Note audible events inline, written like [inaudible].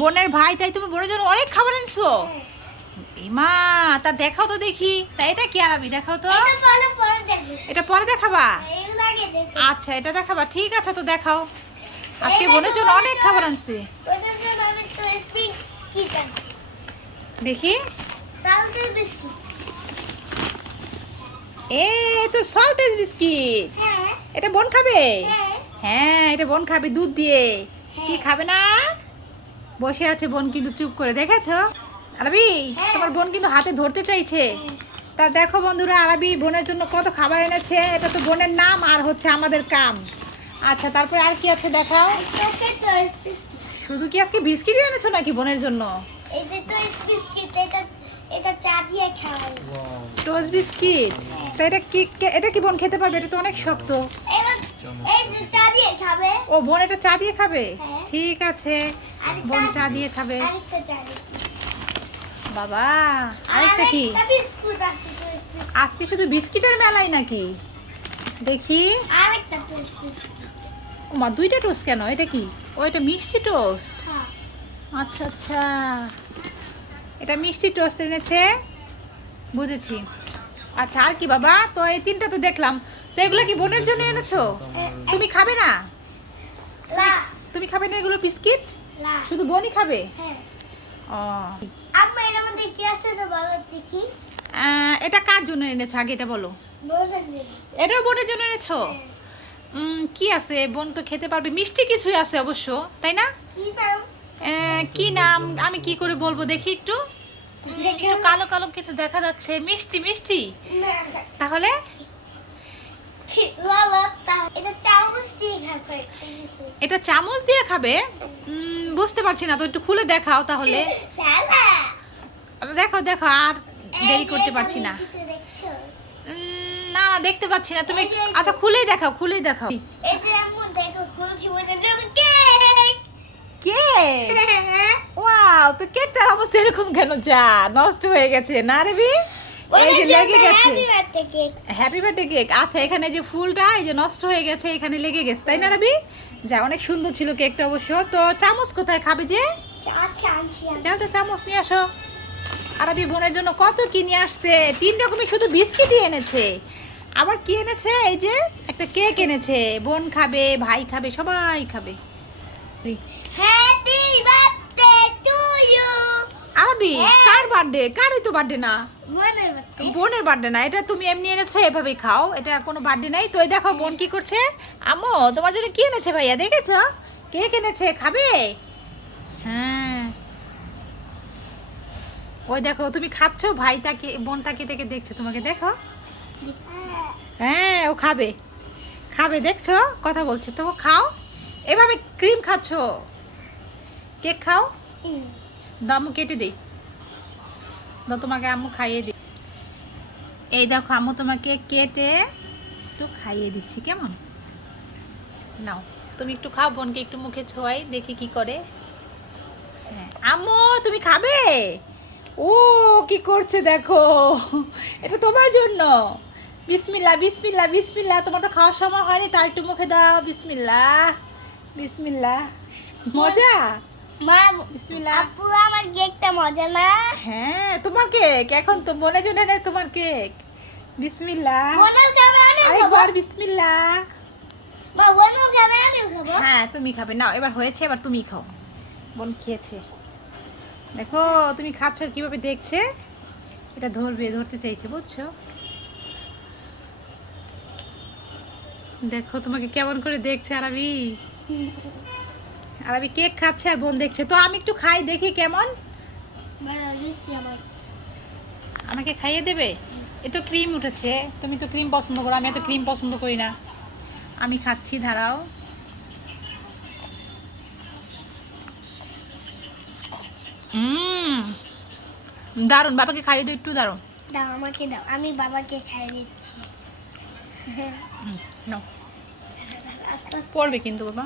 বোনের ভাই তাই তুমি বোনের জন্য অনেক খাবার আনছো? এমা তা দেখাও তো দেখি। তা এটা কি আরামি দেখাও তো। এটা পরে পরে দেখবে? আচ্ছা এটা দেখাবা। ঠিক আছে তো দেখাও। আজকে বোনের জন্য অনেক খাবার আনছি। দেখি। এ তো সল্টেজ বিস্কিট। হ্যাঁ। এটা বোন খাবে? হ্যাঁ। হ্যাঁ এটা বোন খাবে দুধ দিয়ে। কি হ্যাঁ। খাবে না? বসে আছে বোন কিন্তু চুপ করে দেখেছ? আরবি হ্যাঁ। তোমার বোন কিন্তু হাতে ধরতে চাইছে। তা দেখো বন্ধুরা আরবি বোনের জন্য কত খাবার এনেছে এটা তো বোনের নাম আর হচ্ছে আমাদের কাম। আচ্ছা তারপরে আর কি আছে দেখাও? বিস্কিট শুধু কি আজকে বিস্কিটই এনেছো নাকি বোনের জন্য? Biscuit toast biscuit? তো এটা কি এটা কি বোন খেতে পারবে? এটা তো অনেক শক্ত। ও বোন এটা চা দিয়ে খাবে? হ্যাঁ। ঠিক আছে। বোন চা দিয়ে খাবে। বাবা আরেকটা কি। আজকে শুধু বিস্কিটের মেলাই নাকি? দেখি। ওমা দুইটা টোস্ট কেন? এটা কি? ও এটা মিষ্টি টোস্ট হ্যাঁ। আচ্ছা আচ্ছা। এটা মিষ্টি টোস্ট এনেছে। বুঝেছি। আচ্ছা আর কি বাবা? তো এই তিনটা তো দেখলাম। তো এগুলো কি বোনের জন্য এনেছো? তুমি খাবে না? তুমি খাবে না এগুলো বিস্কিট? শুধু বোনই খাবে? হ্যাঁ। ও। আম্মা এর মধ্যে কি আছে তো বলো দেখি। এটা কার জন্য এনেছো? আগে এটা বলো। এটাও বোনের জন্য এনেছো? হ্যাঁ। কি আছে? বোন তো খেতে পারবে। মিষ্টি কিছুই আছে অবশ্য তাই না? কি নাম? আমি কি করে বলব? দেখি একটু। একটু কালো কালো কিছু দেখা যাচ্ছে। মিষ্টি মিষ্টি? তাহলে? এটা চামচ দিয়ে খাবে বুঝতে পারছি না তো একটু খুলে দেখাও তাহলে। দেখো দেখো আর দেরি করতে পারছি না। না না দেখতে পাচ্ছি না তুমি আচ্ছা খুলেই দেখাও খুলেই দেখাও। কেক ওয়াও [laughs] তো কেকটার অবস্থা এরকম কেন? যা নষ্ট হয়ে গেছে। না রে বি? এই যে লেগে গেছে। হ্যাপি বার্থডে কেক আচ্ছা এখানে যে ফুলটা এই যে নষ্ট হয়ে গেছে এখানে লেগে গেছে তাই না রবি? যা অনেক সুন্দর ছিল কেকটা অবশ্য। তো চামচ কোথায় খাবে যে? চা যাও তো চামচ নিয়ে আসো। আরবি বোনের জন্য কত কি নিয়ে আসছে? তিন রকমের শুধু বিস্কিটই এনেছে। আবার কি এনেছে? এই যে একটা কেক এনেছে। বোন খাবে ভাই খাবে সবাই খাবে। হ্যাপি আরবি কার বার্থডে কারই তো বার্থডে না। বোনের বার্থডে না এটা তুমি এমনি এনেছো এভাবেই খাও। এটা কোনো বার্থডে নাই। তো দেখো বোন কি করছে? আম্মু তোমার জন্য কি এনেছে ভাইয়া? দেখেছ? কে এনেছে খাবে? হ্যাঁ। ওই দেখো তুমি খাচ্ছো ভাই তাকে বোন তাকে থেকে দেখছে তোমাকে দেখো। হ্যাঁ ও খাবে। খাবে দেখছ? কথা বলছে। তো খাও। এভাবে ক্রিম খাচ্ছো? কেক খাও? দামু কেটে দেই তোমাকে আম্মু খাইয়ে দিই এই দেখো, আম্মু তোমাকে কেটে একটু খাইয়ে দিচ্ছি, কেমন? নাও, তুমি একটু খাও, বোনকে একটু মুখে ছোঁয়াই, দেখি কি করে। হ্যাঁ আম্মু, তুমি খাবে? ও, কি করছে দেখো, এটা তোমার জন্য। বিসমিল্লা বিসমিল্লা বিসমিল্লা তোমার তো খাওয়ার সময় হয়নি, তাও একটু মুখে দাও বিসমিল্লা বিসমিল্লা মজা? মা বিসমিল্লা আপু আমার কেকটা মজা না? হ্যাঁ তোমার কেক? এখন তো মনে জন্য নেই তোমার কেক। বিসমিল্লা বোনও খাবে আমিও খাব। আরেকবার বিসমিল্লা মা বোনও খাবে খাব। হ্যাঁ তুমি খাবে। নাও এবার হয়েছে এবার তুমি খাও। বোন খেয়েছে। দেখো তুমি খাচ্ছ আর কীভাবে দেখছে? এটা ধরবে ধরতে চাইছে বুঝছ? দেখো তোমাকে কেমন করে দেখছে আরবি আমি কেক খাচ্ছে আর বোন দেখছে। তো আমি একটু খাই দেখি কেমন। আমাকে খাইয়ে দেবে? এ তো ক্রিম উঠেছে। তুমি তো ক্রিম পছন্দ করো আমি এত ক্রিম পছন্দ করি না। আমি খাচ্ছি ধারাও দারুণ। বাবাকে খাইয়ে দিও একটু দারুণ দাও আমাকে দাও। আমি বাবাকে খাইয়ে দিচ্ছি। পড়বে কিন্তু বাবা।